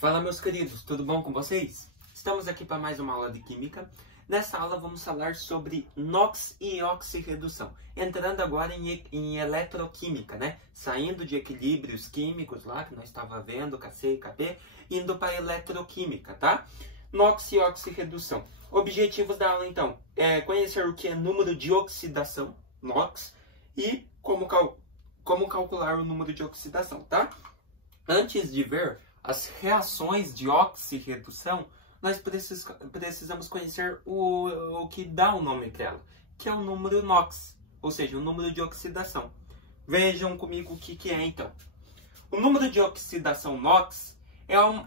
Fala, meus queridos, tudo bom com vocês? Estamos aqui para mais uma aula de Química. Nessa aula vamos falar sobre NOx e oxirredução, entrando agora em eletroquímica, né? Saindo de equilíbrios químicos lá, que nós estávamos vendo, Kc e Kp, indo para eletroquímica, tá? NOx e oxirredução. Objetivos da aula, então, é conhecer o que é número de oxidação, NOx, e como calcular o número de oxidação, tá? Antes de ver as reações de oxirredução, nós precisamos conhecer o que dá o nome para ela, que é o número NOx, ou seja, o número de oxidação. Vejam comigo o que é então. O número de oxidação NOx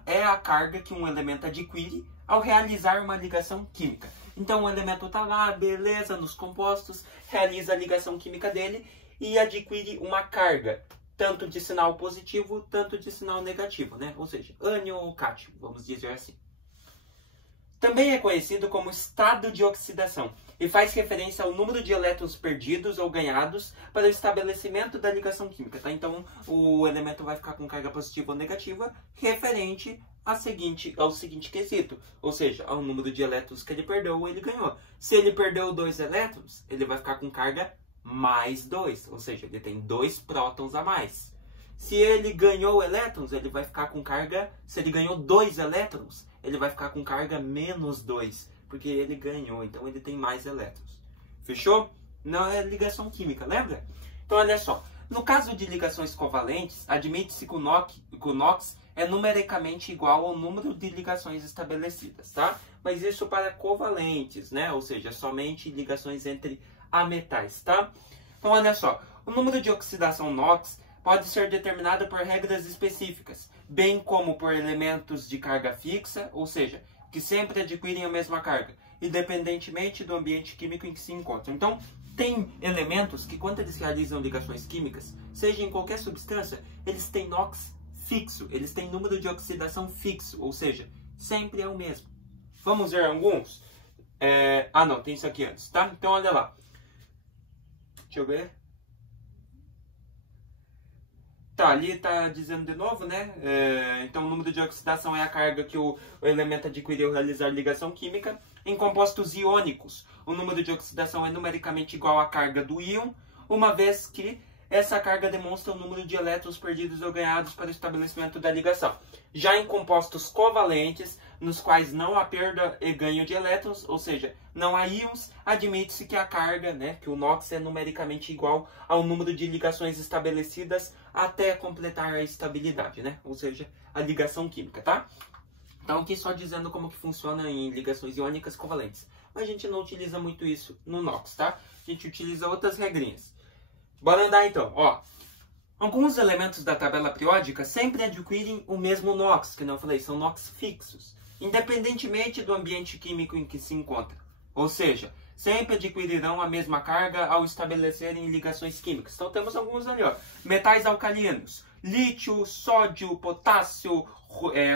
é a carga que um elemento adquire ao realizar uma ligação química. Então o elemento está lá, beleza, nos compostos, realiza a ligação química dele e adquire uma carga, tanto de sinal positivo, tanto de sinal negativo, né? Ou seja, ânion ou cátion, vamos dizer assim. Também é conhecido como estado de oxidação e faz referência ao número de elétrons perdidos ou ganhados para o estabelecimento da ligação química, tá? Então, o elemento vai ficar com carga positiva ou negativa referente ao seguinte quesito, ou seja, ao número de elétrons que ele perdeu ou ele ganhou. Se ele perdeu 2 elétrons, ele vai ficar com carga mais 2, ou seja, ele tem 2 prótons a mais. Se ele ganhou elétrons, ele vai ficar com carga... Se ele ganhou 2 elétrons, ele vai ficar com carga menos 2, porque ele ganhou, então ele tem mais elétrons. Fechou? Não é ligação química, lembra? Então, olha só. No caso de ligações covalentes, admite-se que o NOx é numericamente igual ao número de ligações estabelecidas, tá? Mas isso para covalentes, né? Ou seja, somente ligações entre ametais, tá? Então, olha só. O número de oxidação NOx pode ser determinado por regras específicas, bem como por elementos de carga fixa, ou seja, que sempre adquirem a mesma carga, independentemente do ambiente químico em que se encontram. Então, tem elementos que, quando eles realizam ligações químicas, seja em qualquer substância, eles têm NOx fixo, eles têm número de oxidação fixo, ou seja, sempre é o mesmo. Vamos ver alguns? Não, tem isso aqui antes, tá? Então, olha lá. Deixa eu ver. Tá, ali tá dizendo de novo, né? Então, o número de oxidação é a carga que o elemento adquiriu ao realizar ligação química. Em compostos iônicos, o número de oxidação é numericamente igual à carga do íon, uma vez que essa carga demonstra o número de elétrons perdidos ou ganhados para o estabelecimento da ligação. Já em compostos covalentes, nos quais não há perda e ganho de elétrons, ou seja, não há íons, admite-se que a carga, né, que o NOx é numericamente igual ao número de ligações estabelecidas até completar a estabilidade, né? Ou seja, a ligação química, tá? Então aqui só dizendo como que funciona em ligações iônicas covalentes. Mas a gente não utiliza muito isso no NOx, tá? A gente utiliza outras regrinhas. Bora andar então, ó. Alguns elementos da tabela periódica sempre adquirem o mesmo NOx, que não falei, são NOx fixos, independentemente do ambiente químico em que se encontra. Ou seja, sempre adquirirão a mesma carga ao estabelecerem ligações químicas. Então temos alguns ali, ó. Metais alcalinos: lítio, sódio, potássio,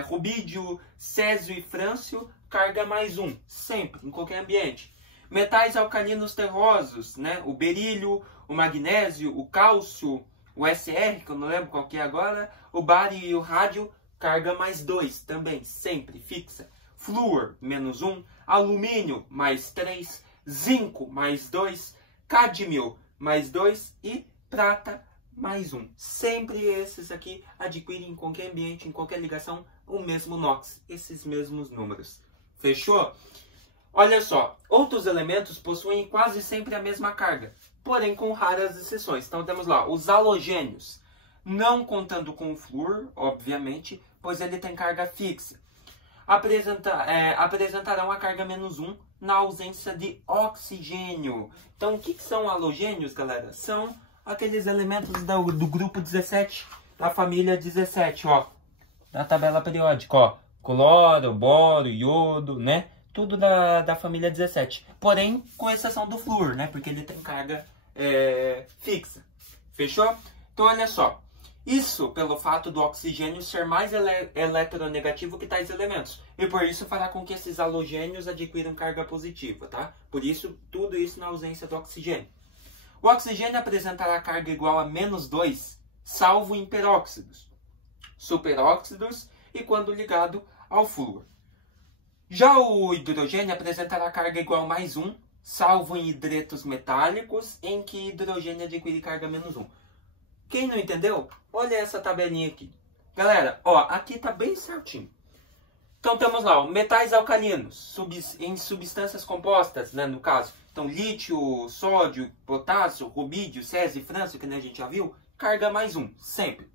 rubídio, césio e frâncio, carga mais 1, sempre, em qualquer ambiente. Metais alcalinos terrosos, né? O berílio, o magnésio, o cálcio, o SR, que eu não lembro qual que é agora, o bário e o rádio, carga mais 2, também, sempre, fixa. Flúor, menos 1, alumínio, mais 3, zinco, mais 2, cádmio, mais 2 e prata, mais 1. Sempre esses aqui adquirem em qualquer ambiente, em qualquer ligação, o mesmo NOx, esses mesmos números. Fechou? Olha só, outros elementos possuem quase sempre a mesma carga, porém com raras exceções. Então temos lá os halogênios, não contando com o flúor, obviamente, pois ele tem carga fixa. Apresentarão a carga menos 1 na ausência de oxigênio. Então o que são halogênios, galera? São aqueles elementos do grupo 17, da família 17, ó, da tabela periódica, ó. Cloro, boro, iodo, né? Tudo da família 17. Porém, com exceção do flúor, né? Porque ele tem carga fixa. Fechou? Então, olha só. Isso pelo fato do oxigênio ser mais eletronegativo que tais elementos. E por isso fará com que esses halogênios adquiram carga positiva, tá? Por isso, tudo isso na ausência do oxigênio. O oxigênio apresentará carga igual a menos 2, salvo em peróxidos, superóxidos e quando ligado ao flúor. Já o hidrogênio apresentará carga igual a mais 1, salvo em hidretos metálicos, em que hidrogênio adquire carga menos 1. Quem não entendeu? Olha essa tabelinha aqui. Galera, ó, aqui tá bem certinho. Então temos lá, ó, metais alcalinos, em substâncias compostas, né, no caso. Então lítio, sódio, potássio, rubídio, césio e frâncio, que né, a gente já viu, carga mais 1, sempre.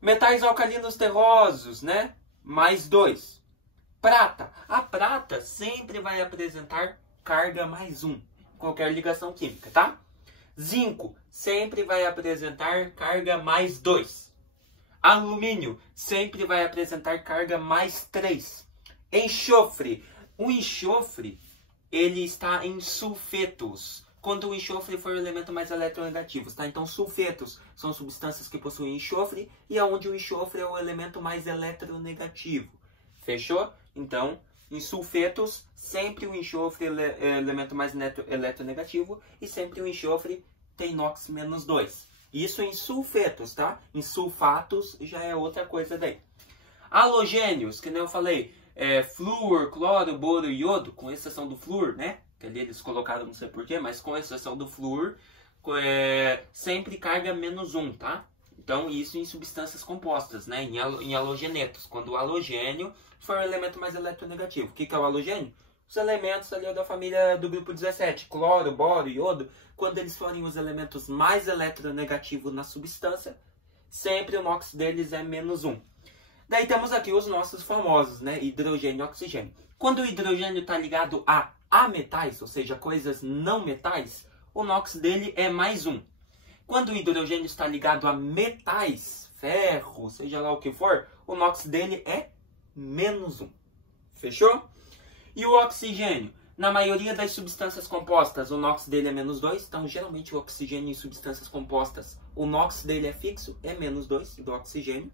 Metais alcalinos terrosos, né, mais 2. Prata. A prata sempre vai apresentar carga mais 1, qualquer ligação química, tá? Zinco sempre vai apresentar carga mais 2. Alumínio sempre vai apresentar carga mais 3. Enxofre. O enxofre, ele está em sulfetos. Quando o enxofre for o elemento mais eletronegativo, tá? Então, sulfetos são substâncias que possuem enxofre e aonde o enxofre é o elemento mais eletronegativo. Fechou? Então, em sulfetos, sempre o enxofre é o elemento mais eletronegativo e sempre o enxofre tem NOx menos 2. Isso em sulfetos, tá? Em sulfatos já é outra coisa daí. Halogênios, que nem eu falei, flúor, cloro, boro e iodo, com exceção do flúor, né? Que ali eles colocaram não sei porquê, mas com exceção do flúor, sempre carga menos 1, tá? Então isso em substâncias compostas, né? Em halogenetos, quando o halogênio for o elemento mais eletronegativo. O que é o halogênio? Os elementos ali da família do grupo 17, cloro, boro, iodo, quando eles forem os elementos mais eletronegativos na substância, sempre o NOx deles é menos 1. Daí temos aqui os nossos famosos, né? Hidrogênio e oxigênio. Quando o hidrogênio está ligado a ametais, ou seja, coisas não metais, o NOx dele é mais 1. Quando o hidrogênio está ligado a metais, ferro, seja lá o que for, o NOx dele é menos 1. Fechou? E o oxigênio? Na maioria das substâncias compostas, o NOx dele é menos 2. Então, geralmente, o oxigênio em substâncias compostas, o NOx dele é fixo, é menos 2 do oxigênio.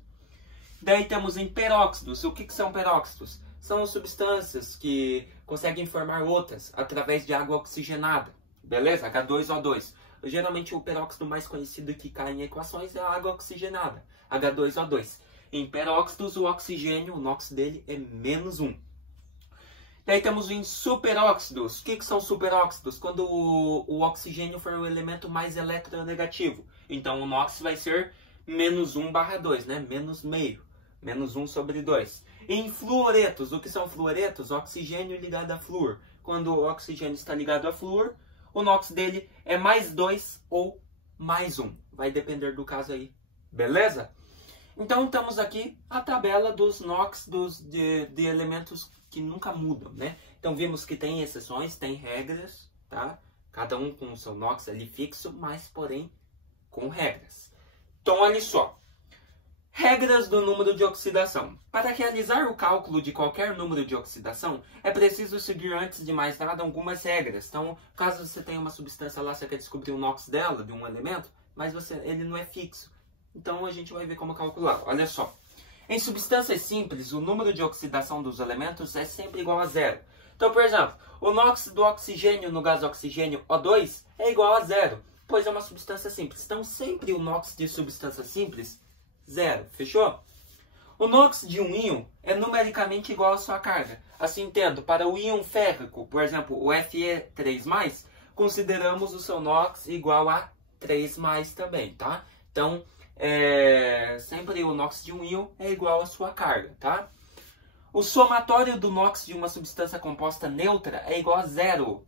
Daí temos em peróxidos. O que são peróxidos? São substâncias que conseguem formar outras através de água oxigenada. Beleza? H2O2. Geralmente, o peróxido mais conhecido que cai em equações é a água oxigenada, H2O2. Em peróxidos, o oxigênio, o NOx dele é menos 1. Daí temos em superóxidos. O que são superóxidos? Quando o oxigênio for o elemento mais eletronegativo. Então o NOx vai ser menos 1/2, né? Menos meio. Menos 1 sobre 2. Em fluoretos. O que são fluoretos? Oxigênio ligado a flúor. Quando o oxigênio está ligado a flúor, o NOx dele é mais 2 ou mais 1. Vai depender do caso aí. Beleza? Então temos aqui a tabela dos NOx de elementos que nunca mudam, né? Então vimos que tem exceções, tem regras, tá? Cada um com o seu NOx ali fixo, mas porém com regras. Então olha só. Regras do número de oxidação. Para realizar o cálculo de qualquer número de oxidação, é preciso seguir antes de mais nada algumas regras. Então, caso você tenha uma substância lá, você quer descobrir o NOx dela, de um elemento, mas ele não é fixo. Então a gente vai ver como calcular. Olha só. Em substâncias simples, o número de oxidação dos elementos é sempre igual a 0. Então, por exemplo, o NOx do oxigênio no gás oxigênio O2 é igual a 0, pois é uma substância simples. Então, sempre o NOx de substância simples, 0. Fechou? O NOx de um íon é numericamente igual à sua carga. Assim, tendo para o íon férrico, por exemplo, o Fe3+, consideramos o seu NOx igual a 3+ também, tá? Então, sempre o NOx de um íon é igual à sua carga, tá? O somatório do NOx de uma substância composta neutra é igual a 0.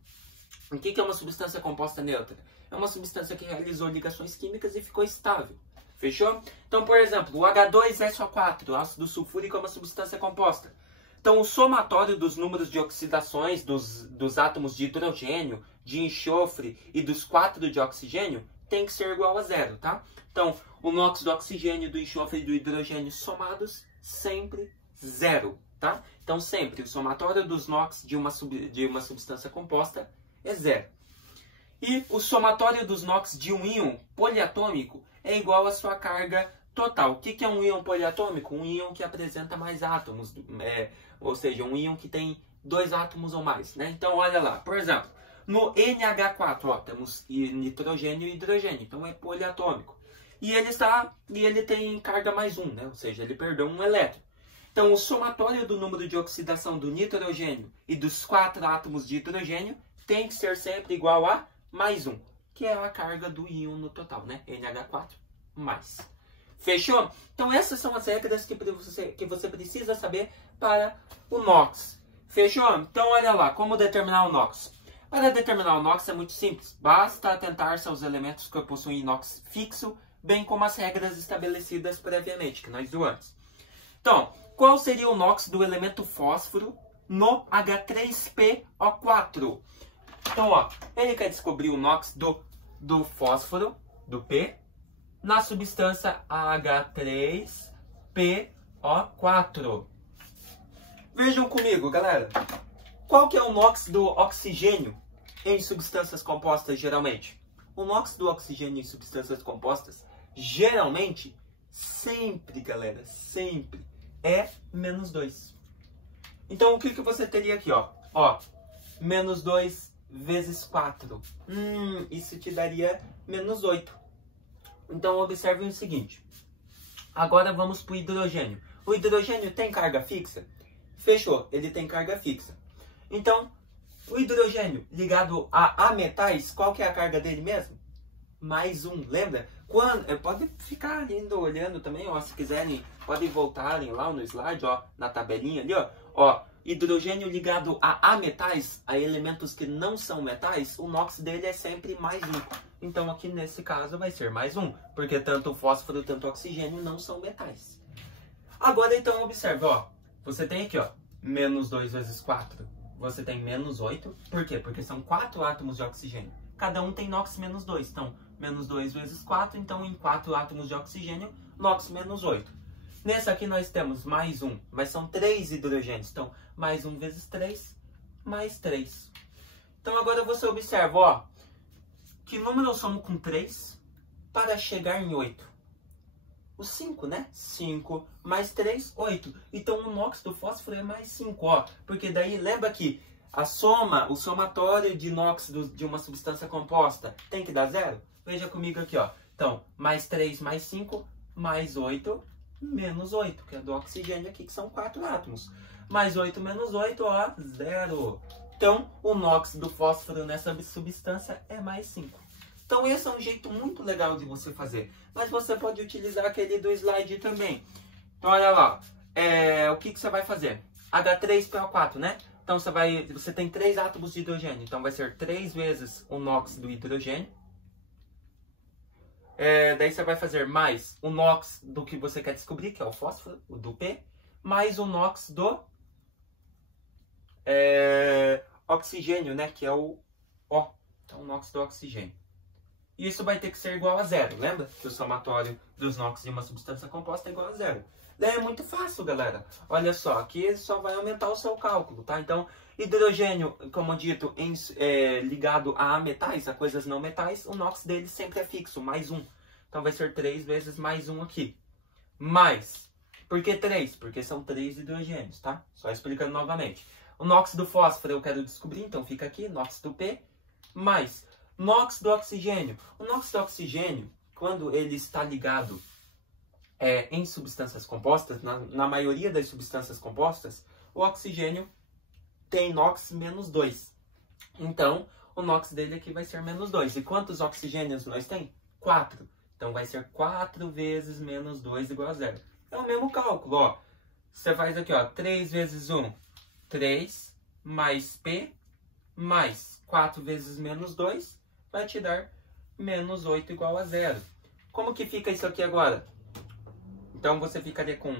O que é uma substância composta neutra? É uma substância que realizou ligações químicas e ficou estável. Fechou? Então, por exemplo, o H2SO4, ácido sulfúrico, é uma substância composta. Então, o somatório dos números de oxidações dos átomos de hidrogênio, de enxofre e dos 4 de oxigênio tem que ser igual a 0, tá? Então, o NOx do oxigênio, do enxofre e do hidrogênio somados, sempre 0, tá? Então, sempre o somatório dos NOx de uma substância composta é 0. E o somatório dos NOx de um íon poliatômico é igual à sua carga total. O que é um íon poliatômico? Um íon que apresenta mais átomos, ou seja, um íon que tem 2 átomos ou mais, né? Então, olha lá, por exemplo, no NH4, ó, temos nitrogênio e hidrogênio, então é poliatômico. E ele tem carga mais 1, né? Ou seja, ele perdeu um elétron. Então, o somatório do número de oxidação do nitrogênio e dos 4 átomos de hidrogênio tem que ser sempre igual a mais 1, que é a carga do íon no total, né? NH4 mais. Fechou? Então, essas são as regras que você precisa saber para o NOx. Fechou? Então, olha lá, como determinar o NOx. Para determinar o NOx é muito simples. Basta atentar-se aos elementos que possuem NOx fixo, bem como as regras estabelecidas previamente, que nós viu antes. Então, qual seria o NOx do elemento fósforo no H3PO4? Então, ó, ele quer descobrir o NOx do fósforo, do P, na substância H3PO4. Vejam comigo, galera. Qual que é o NOx do oxigênio em substâncias compostas, geralmente? O NOx do oxigênio em substâncias compostas, geralmente, sempre, galera, sempre, é menos 2. Então, o que você teria aqui, ó? Ó, menos 2 vezes 4. Isso te daria menos 8. Então, observem o seguinte. Agora vamos para o hidrogênio. O hidrogênio tem carga fixa? Fechou, ele tem carga fixa. Então, o hidrogênio ligado a metais, qual que é a carga dele mesmo? Mais 1, lembra? Pode ficar indo olhando também, ó, se quiserem, podem voltarem lá no slide, ó, na tabelinha ali, ó, hidrogênio ligado a metais, a elementos que não são metais, o NOx dele é sempre mais 1. Então aqui nesse caso vai ser mais 1, porque tanto o fósforo, tanto o oxigênio não são metais. Agora então observe, ó, você tem aqui, ó, menos 2 vezes 4, você tem menos 8, por quê? Porque são 4 átomos de oxigênio, cada um tem NOx menos 2, então menos 2 vezes 4, então em 4 átomos de oxigênio, NOx menos 8. Nesse aqui nós temos mais 1, mas são 3 hidrogênios, então mais 1 vezes 3, mais 3. Então agora você observa, ó, que número eu somo com 3 para chegar em 8? O 5, né? 5 mais 3, 8. Então o NOx do fósforo é mais 5, ó. Porque daí, lembra que a soma, o somatório de NOx de uma substância composta tem que dar 0? Veja comigo aqui, ó. Então, mais 3 mais 5, mais 8, menos 8, que é do oxigênio aqui, que são 4 átomos. Mais 8 menos 8, ó, 0. Então, o NOx do fósforo nessa substância é mais 5. Então, esse é um jeito muito legal de você fazer. Mas você pode utilizar aquele do slide também. Então, olha lá. O que você vai fazer? H3PO4, né? Então, você tem 3 átomos de hidrogênio. Então, vai ser 3 vezes o NOx do hidrogênio. Daí, você vai fazer mais o NOx do que você quer descobrir, que é o fósforo, o do P. Mais o NOx do oxigênio, né? Que é o O. Então, o NOx do oxigênio. Isso vai ter que ser igual a 0. Lembra que o somatório dos NOx de uma substância composta é igual a 0. Daí é muito fácil, galera. Olha só, aqui só vai aumentar o seu cálculo, tá? Então, hidrogênio, como dito, ligado a metais, a coisas não metais, o NOx dele sempre é fixo, mais 1. Então vai ser 3 vezes mais 1 aqui. Mais. Por que 3? Porque são 3 hidrogênios, tá? Só explicando novamente. O NOx do fósforo eu quero descobrir, então fica aqui, NOx do P, mais NOx do oxigênio. O NOx do oxigênio, quando ele está ligado em substâncias compostas, na maioria das substâncias compostas, o oxigênio tem NOx menos 2. Então, o NOx dele aqui vai ser menos 2. E quantos oxigênios nós tem? 4. Então, vai ser 4 vezes menos 2 igual a 0. É o mesmo cálculo, ó. Você faz aqui, ó, 3 vezes 1, 3, mais P, mais 4 vezes menos 2, vai te dar menos 8 igual a 0. Como que fica isso aqui agora? Então, você ficaria com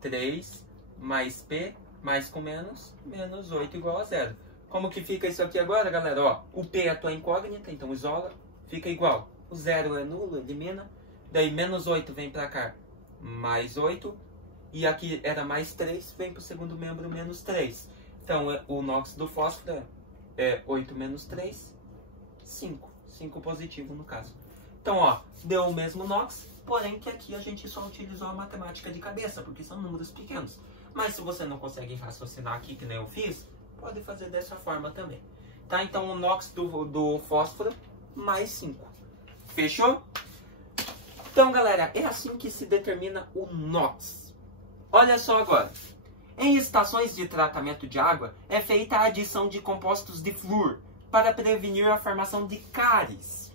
3 mais P, mais com menos 8 igual a 0. Como que fica isso aqui agora, galera? Ó, o P é a tua incógnita, então isola, fica igual. O 0 é nulo, elimina. Daí, menos 8 vem pra cá, mais 8. E aqui era mais 3, vem pro segundo membro, menos 3. Então, o NOx do fósforo é 8 menos 3, 5. 5 positivo no caso. Então, ó, deu o mesmo NOx, porém que aqui a gente só utilizou a matemática de cabeça, porque são números pequenos. Mas se você não consegue raciocinar aqui, que nem eu fiz, pode fazer dessa forma também. Tá? Então, o NOx do fósforo, mais 5. Fechou? Então, galera, é assim que se determina o NOx. Olha só agora. Em estações de tratamento de água, é feita a adição de compostos de flúor para prevenir a formação de cáries.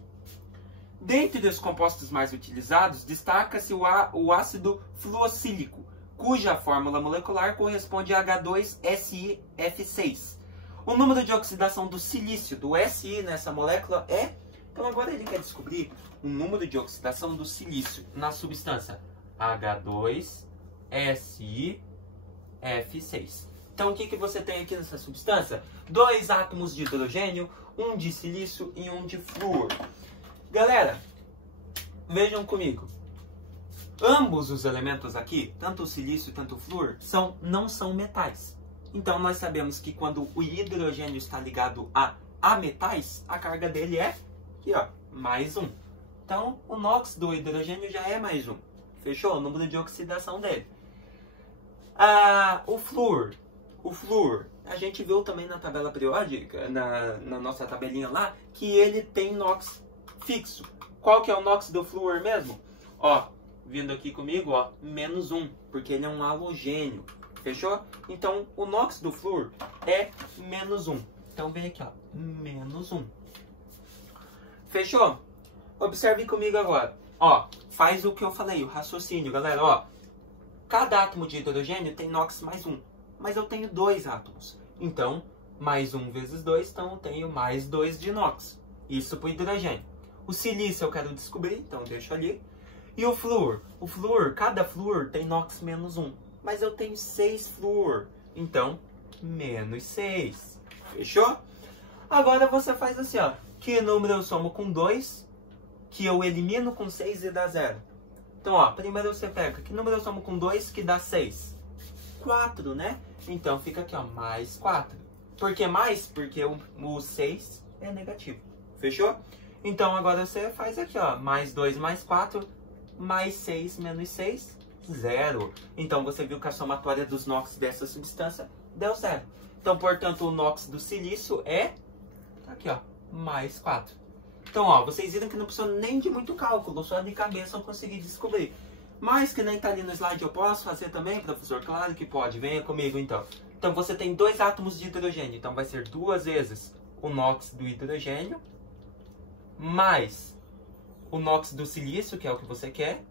Dentre os compostos mais utilizados, destaca-se o ácido fluoxílico, cuja fórmula molecular corresponde a H2SiF6. O número de oxidação do silício, do Si nessa molécula é... Então agora ele quer descobrir o número de oxidação do silício na substância H2SiF6. Então o que você tem aqui nessa substância? 2 átomos de hidrogênio, um de silício e um de flúor. Galera, vejam comigo. Ambos os elementos aqui, tanto o silício quanto o flúor, não são metais. Então nós sabemos que quando o hidrogênio está ligado a metais, a carga dele é aqui, ó, mais 1. Então o NOx do hidrogênio já é mais 1. Fechou? O número de oxidação dele. O flúor, a gente viu também na tabela periódica, na nossa tabelinha lá, que ele tem NOx fixo. Qual que é o NOx do flúor mesmo? Ó, vindo aqui comigo, ó, menos 1, porque ele é um halogênio. Fechou? Então, o NOx do flúor é menos 1. Então, vem aqui, ó, menos 1. Fechou? Observe comigo agora. Ó, faz o que eu falei, o raciocínio, galera, ó. Cada átomo de hidrogênio tem NOx mais 1, mas eu tenho 2 átomos. Então, mais 1 vezes 2, então eu tenho mais 2 de NOx. Isso para o hidrogênio. O silício eu quero descobrir, então deixo ali. E o flúor? O flúor, cada flúor tem NOx menos 1. Mas eu tenho 6 flúor. Então, menos 6. Fechou? Agora você faz assim, ó. Que número eu somo com 2, que eu elimino com 6 e dá 0. Então, ó, primeiro você pega. Que número eu somo com 2 que dá 6? 4, né? Então, fica aqui, ó, mais 4. Por que mais? Porque o 6 é negativo. Fechou? Então, agora você faz aqui, ó. Mais 2 mais 4, mais 6 menos 6, 0. Então, você viu que a somatória dos NOx dessa substância deu 0. Então, portanto, o NOx do silício é... aqui, ó. Mais 4. Então, ó, vocês viram que não precisa nem de muito cálculo. Só de cabeça eu consegui descobrir. Mas que nem tá ali no slide, eu posso fazer também, professor? Claro que pode. Venha comigo, então. Então, você tem 2 átomos de hidrogênio. Então, vai ser 2 vezes o NOx do hidrogênio mais o NOx do silício, que é o que você quer,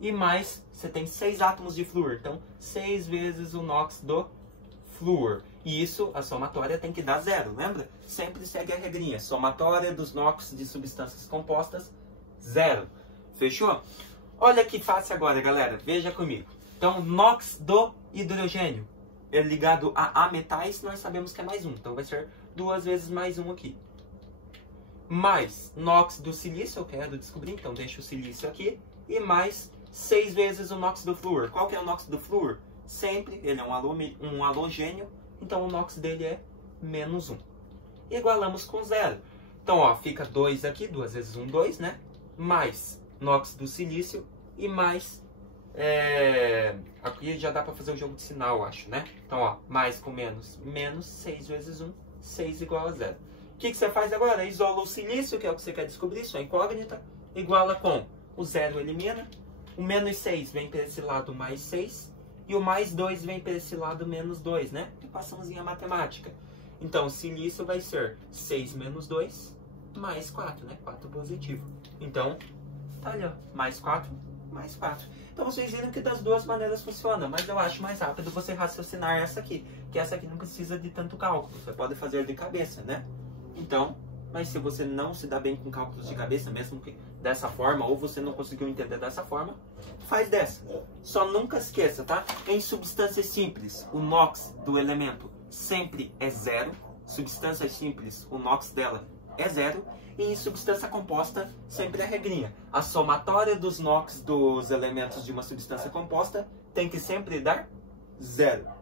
e mais, você tem 6 átomos de flúor, então 6 vezes o NOx do flúor. E isso, a somatória tem que dar 0, lembra? Sempre segue a regrinha, somatória dos NOx de substâncias compostas, 0. Fechou? Olha que fácil agora, galera, veja comigo. Então, NOx do hidrogênio é ligado a metais, nós sabemos que é mais 1, então vai ser 2 vezes mais 1 aqui. Mais NOx do silício, eu quero descobrir, então deixo o silício aqui. E mais 6 vezes o NOx do flúor. Qual que é o NOx do flúor? Sempre, ele é um halogênio, então o NOx dele é menos 1. Igualamos com 0. Então, ó, fica 2 aqui, 2 vezes 1, 2, né? Mais NOx do silício e mais... aqui já dá para fazer o jogo de sinal, acho, né? Então, ó, mais com menos, menos 6 vezes 1, 6 igual a 0. O que você faz agora? Isola o silício, que é o que você quer descobrir, sua incógnita. Iguala com o 0 elimina. O menos 6 vem para esse lado mais 6. E o mais 2 vem para esse lado menos 2, né? Equaçãozinha matemática. Então, o silício vai ser 6 menos 2 mais 4, né? 4 positivo. Então, tá ali, ó. Mais 4, mais 4. Então, vocês viram que das duas maneiras funciona. Mas eu acho mais rápido você raciocinar essa aqui. Que essa aqui não precisa de tanto cálculo. Você pode fazer de cabeça, né? Então, mas se você não se dá bem com cálculos de cabeça, mesmo que dessa forma, ou você não conseguiu entender dessa forma, faz dessa. Só nunca esqueça, tá? Em substâncias simples, o NOx do elemento sempre é 0. Substâncias simples, o NOx dela é 0. E em substância composta, sempre é a regrinha. A somatória dos NOx dos elementos de uma substância composta tem que sempre dar 0.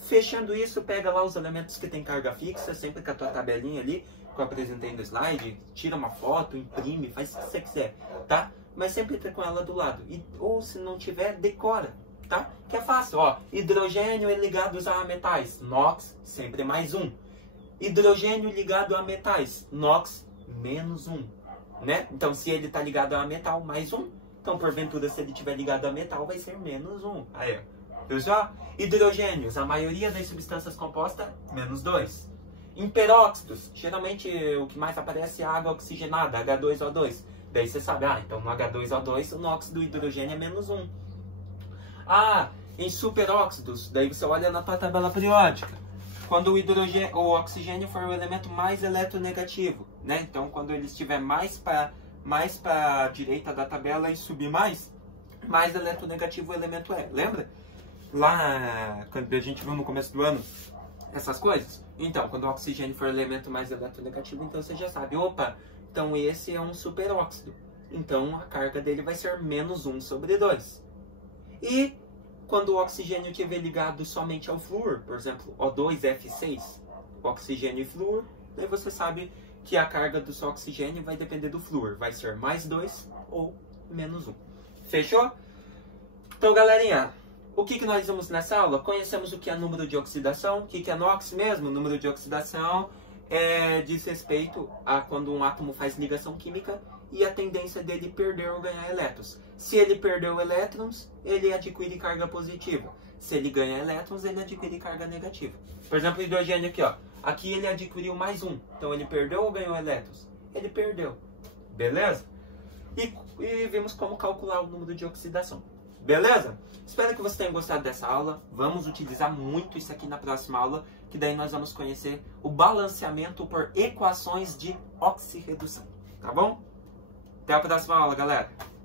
Fechando isso, pega lá os elementos que tem carga fixa, sempre com a tua tabelinha ali, que eu apresentei no slide, tira uma foto, imprime, faz o que você quiser, tá? Mas sempre ter com ela do lado. Ou se não tiver, decora, tá? Que é fácil, ó. Hidrogênio é ligado a metais, NOx sempre é mais 1. Hidrogênio ligado a metais, NOx menos 1, né? Então, se ele tá ligado a metal, mais 1. Então, porventura, se ele tiver ligado a metal, vai ser menos 1. Aí, ó. Pessoal, hidrogênios, a maioria das substâncias compostas, menos 2. Em peróxidos, geralmente o que mais aparece é água oxigenada, H2O2. Daí você sabe, então no H2O2 o NOx do hidrogênio é menos 1. Em superóxidos, daí você olha na tua tabela periódica. Quando o oxigênio for o elemento mais eletronegativo, né? Então quando ele estiver mais para a direita da tabela e subir mais eletronegativo o elemento é. Lembra? Lá, quando a gente viu no começo do ano essas coisas. Então, quando o oxigênio for o elemento mais eletronegativo, então você já sabe, então esse é um superóxido. Então a carga dele vai ser menos 1 sobre 2. E quando o oxigênio estiver ligado somente ao flúor, por exemplo, O2F6, oxigênio e flúor, daí você sabe que a carga do seu oxigênio vai depender do flúor. Vai ser mais 2 ou menos 1. Fechou? Então, galerinha, o que nós vimos nessa aula? Conhecemos o que é número de oxidação, o que é NOx mesmo. Número de oxidação diz respeito a quando um átomo faz ligação química e a tendência dele perder ou ganhar elétrons. Se ele perdeu elétrons, ele adquire carga positiva. Se ele ganha elétrons, ele adquire carga negativa. Por exemplo, o hidrogênio aqui, aqui ele adquiriu mais 1. Então ele perdeu ou ganhou elétrons? Ele perdeu. Beleza? E vimos como calcular o número de oxidação. Beleza? Espero que vocês tenham gostado dessa aula. Vamos utilizar muito isso aqui na próxima aula, que daí nós vamos conhecer o balanceamento por equações de oxirredução. Tá bom? Até a próxima aula, galera!